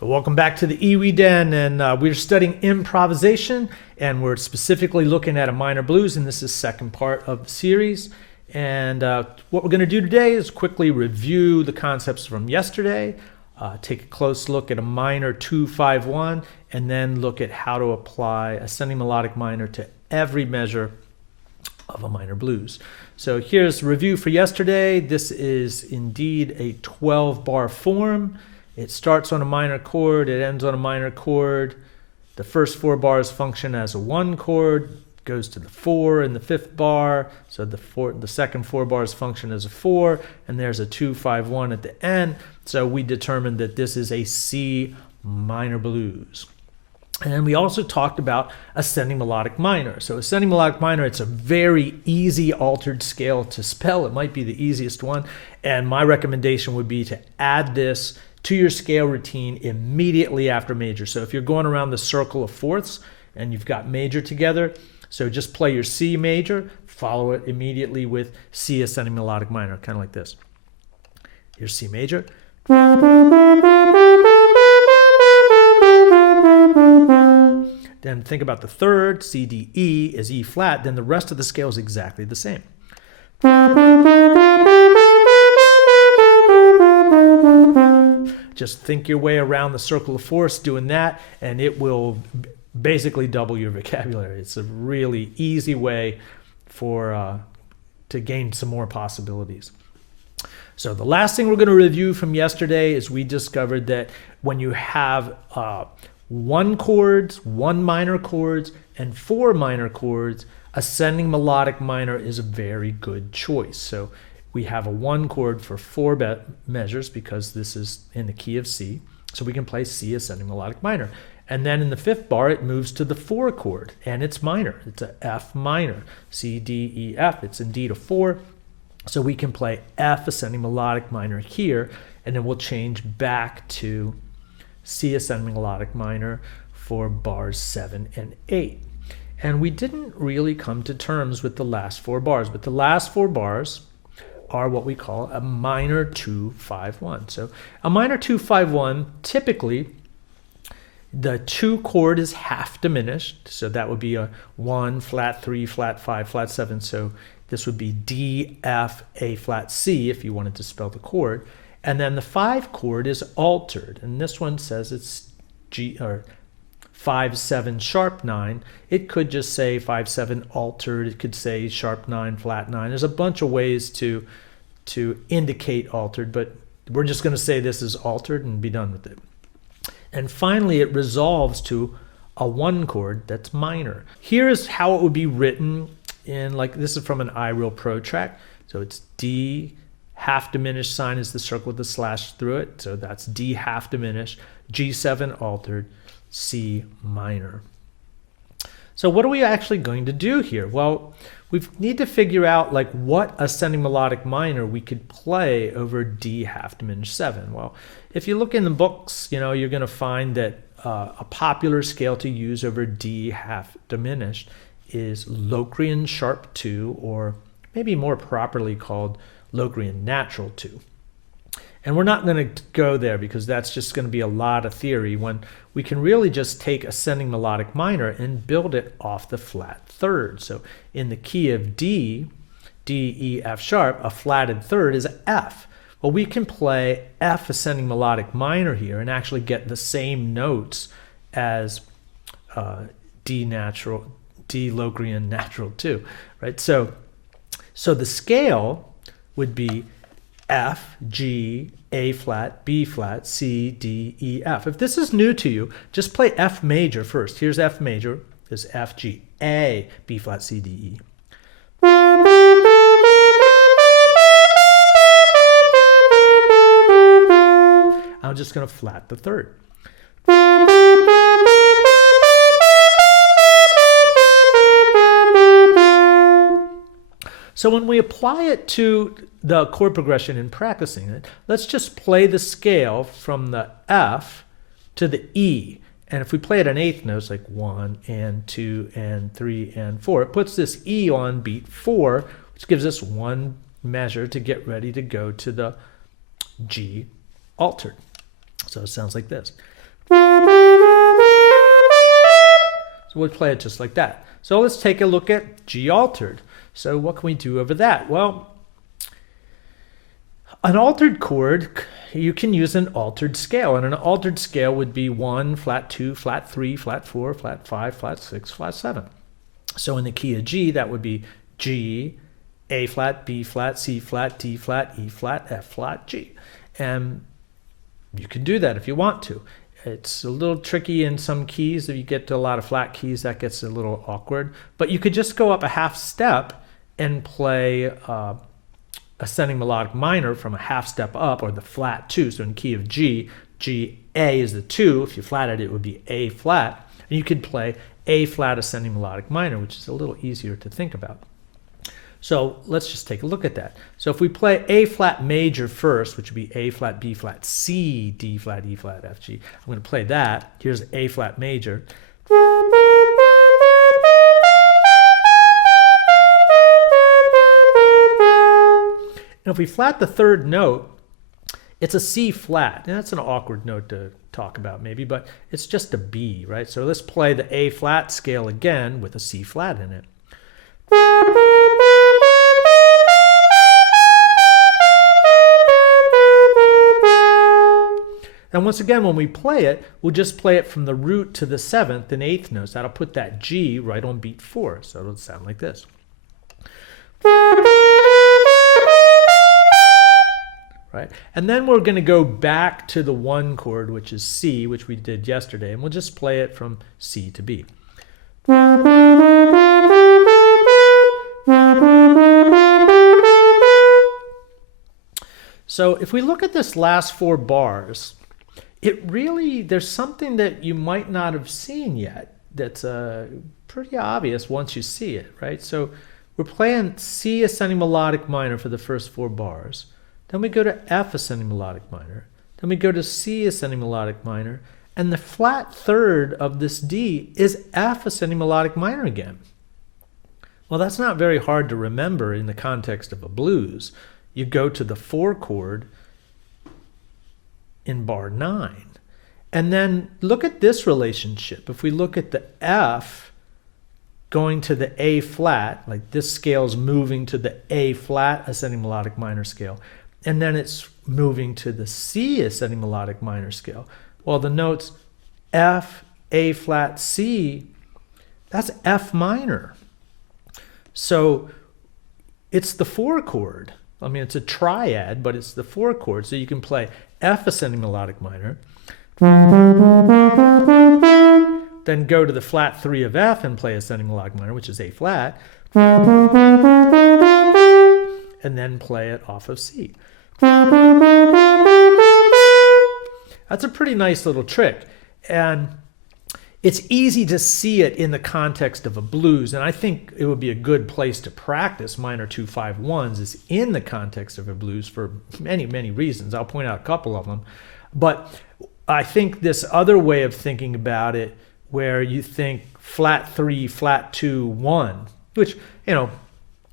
Welcome back to the EWI DEN, and we're studying improvisation, and we're specifically looking at a minor blues, and this is the second part of the series. And what we're going to do today is quickly review the concepts from yesterday, take a close look at a minor 2-5-1, and then look at how to apply ascending melodic minor to every measure of a minor blues. So here's a review for yesterday. This is indeed a 12-bar form. It starts on a minor chord, it ends on a minor chord. The first 4 bars function as a 1 chord, goes to the 4 in the 5th bar. So the second 4 bars function as a 4, and there's a 2-5-1 at the end. So we determined that this is a C minor blues. And we also talked about ascending melodic minor. So ascending melodic minor, it's a very easy altered scale to spell. It might be the easiest one. And my recommendation would be to add this to your scale routine immediately after major. So if you're going around the circle of fourths and you've got major together, so just play your C major, follow it immediately with C ascending melodic minor, kind of like this. Here's C major. Then think about the third, C, D, E is E flat, then the rest of the scale is exactly the same. Just think your way around the circle of fourths doing that, and it will basically double your vocabulary. It's a really easy way to gain some more possibilities. So the last thing we're going to review from yesterday is we discovered that when you have 1 chords, 1 minor chords, and 4 minor chords, ascending melodic minor is a very good choice. So we have a 1 chord for 4 measures because this is in the key of C. So we can play C ascending melodic minor. And then in the 5th bar, it moves to the 4 chord, and it's minor. It's a F minor, C, D, E, F. It's indeed a 4. So we can play F ascending melodic minor here, and then we'll change back to C ascending melodic minor for bars 7 and 8. And we didn't really come to terms with the last 4 bars, but the last 4 bars are what we call a minor 2-5-1. So a minor 2-5-1, typically the 2 chord is half diminished. So that would be a 1, flat 3, flat 5, flat 7. So this would be D, F, A flat C if you wanted to spell the chord. And then the 5 chord is altered. And this one says it's G or 5-7 sharp 9. It could just say 5-7 altered. It could say sharp 9 flat 9. There's a bunch of ways to indicate altered, but we're just going to say this is altered and be done with it. And finally, it resolves to a 1 chord that's minor. Here is how it would be written in, like, this is from an iReal Pro track. So it's D, half diminished sign is the circle with the slash through it. So that's D half diminished, G7 altered, C minor. So what are we actually going to do here? Well, we need to figure out like what ascending melodic minor we could play over D half diminished 7. Well, if you look in the books, you know, you're going to find that a popular scale to use over D half diminished is Locrian sharp 2, or maybe more properly called Locrian natural 2. And we're not going to go there because that's just going to be a lot of theory when we can really just take ascending melodic minor and build it off the flat third. So in the key of D, D, E, F sharp, a flatted third is F. Well, we can play F ascending melodic minor here and actually get the same notes as D natural, D Locrian natural 2, right? So the scale would be F, G, A flat, B flat, C, D, E, F. If this is new to you, just play F major first. Here's F major. There's F, G, A, B flat, C, D, E. I'm just going to flat the third. So when we apply it to the chord progression in practicing it, let's just play the scale from the F to the E. And if we play it on eighth notes, like 1 and 2 and 3 and 4, it puts this E on beat 4, which gives us 1 measure to get ready to go to the G altered. So it sounds like this. So we'll play it just like that. So let's take a look at G altered. So what can we do over that? Well, an altered chord, you can use an altered scale, and an altered scale would be 1, flat 2, flat 3, flat 4, flat 5, flat 6, flat 7. So in the key of G, that would be G, A flat, B flat, C flat, D flat, E flat, F flat, G. And you can do that if you want to. It's a little tricky in some keys. If you get to a lot of flat keys, that gets a little awkward. But you could just go up a half step and play ascending melodic minor from a half step up, or the flat 2. So in key of G, G, A is the 2. If you flatted it, it would be A flat. And you could play A flat ascending melodic minor, which is a little easier to think about. So let's just take a look at that. So if we play A flat major first, which would be A flat, B flat, C, D flat, E flat, F, G. I'm going to play that. Here's A flat major. And if we flat the third note, it's a C flat. And that's an awkward note to talk about maybe, but it's just a B, right? So let's play the A flat scale again with a C flat in it. And once again, when we play it, we'll just play it from the root to the 7th and 8th notes. That'll put that G right on beat 4. So it'll sound like this. Right? And then we're going to go back to the 1 chord, which is C, which we did yesterday, and we'll just play it from C to B. So if we look at this last 4 bars, there's something that you might not have seen yet that's pretty obvious once you see it, right? So we're playing C ascending melodic minor for the first 4 bars. Then we go to F ascending melodic minor. Then we go to C ascending melodic minor. And the flat third of this D is F ascending melodic minor again. Well, that's not very hard to remember in the context of a blues. You go to the 4 chord in bar 9. And then look at this relationship. If we look at the F going to the A flat, like this scale's moving to the A flat ascending melodic minor scale, and then it's moving to the C ascending melodic minor scale. Well, the notes F, A flat, C, that's F minor. So it's the 4 chord. I mean, it's a triad, but it's the 4 chord. So you can play F ascending melodic minor, then go to the flat 3 of F and play ascending melodic minor, which is A flat, and then play it off of C. That's a pretty nice little trick. And it's easy to see it in the context of a blues, and I think it would be a good place to practice minor 2-5-1s is in the context of a blues for many, many reasons. I'll point out a couple of them. But I think this other way of thinking about it, where you think flat 3, flat 2, 1, which, you know,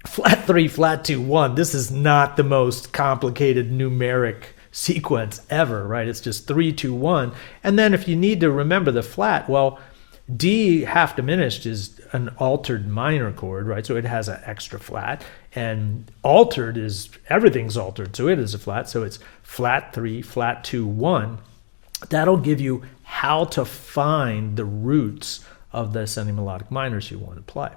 flat 3, flat 2, 1, this is not the most complicated numeric sequence ever, right? It's just 3, 2, 1. And then if you need to remember the flat, well, D half diminished is an altered minor chord, right? So it has an extra flat, and altered is, everything's altered, so it is a flat. So it's flat 3, flat 2, 1. That'll give you how to find the roots of the ascending melodic minors you want to play.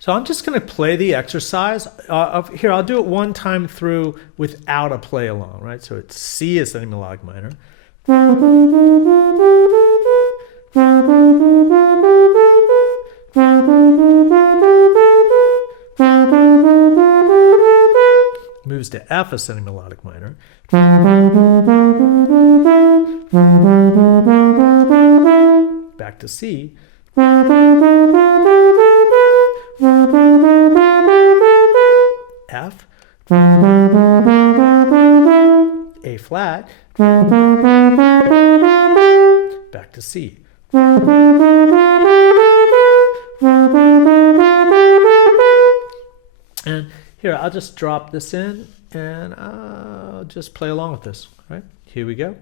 So I'm just going to play the exercise. Here, I'll do it one time through without a play along, right? So it's C ascending melodic minor. Moves to F ascending melodic minor. Back to C. F, A flat, back to C. And here, I'll just drop this in and I'll just play along with this, right? Here we go.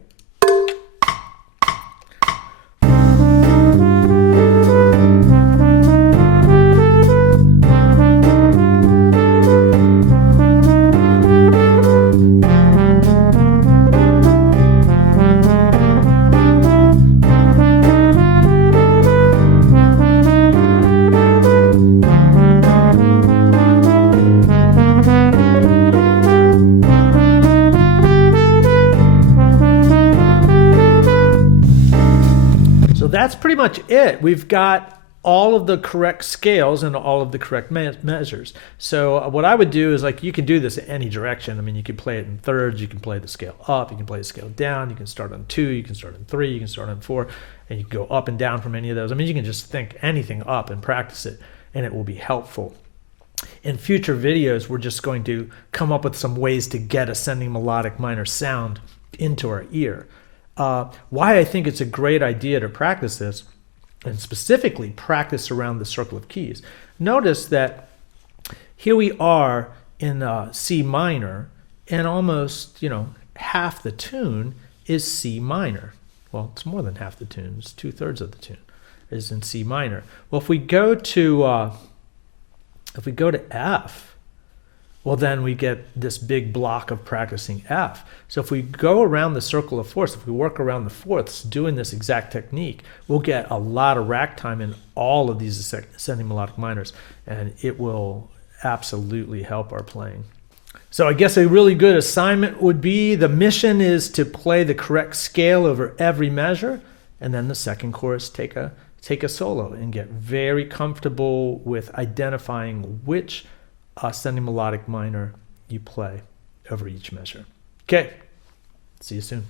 that's pretty much it. We've got all of the correct scales and all of the correct measures. So what I would do is, like, you can do this in any direction. I mean, you can play it in thirds, you can play the scale up, you can play the scale down, you can start on 2, you can start on 3, you can start on 4, and you can go up and down from any of those. I mean, you can just think anything up and practice it, and it will be helpful. In future videos, we're just going to come up with some ways to get ascending melodic minor sound into our ear. Why I think it's a great idea to practice this, and specifically practice around the circle of keys. Notice that here we are in C minor, and almost, half the tune is C minor. Well, it's more than half the tune. It's 2/3 of the tune is in C minor. Well, if we go to F, well, then we get this big block of practicing F. So if we go around the circle of fourths, if we work around the fourths doing this exact technique, we'll get a lot of rack time in all of these ascending melodic minors, and it will absolutely help our playing. So I guess a really good assignment would be, the mission is to play the correct scale over every measure, and then the second chorus take a solo and get very comfortable with identifying which ascending melodic minor you play over each measure. Okay, see you soon.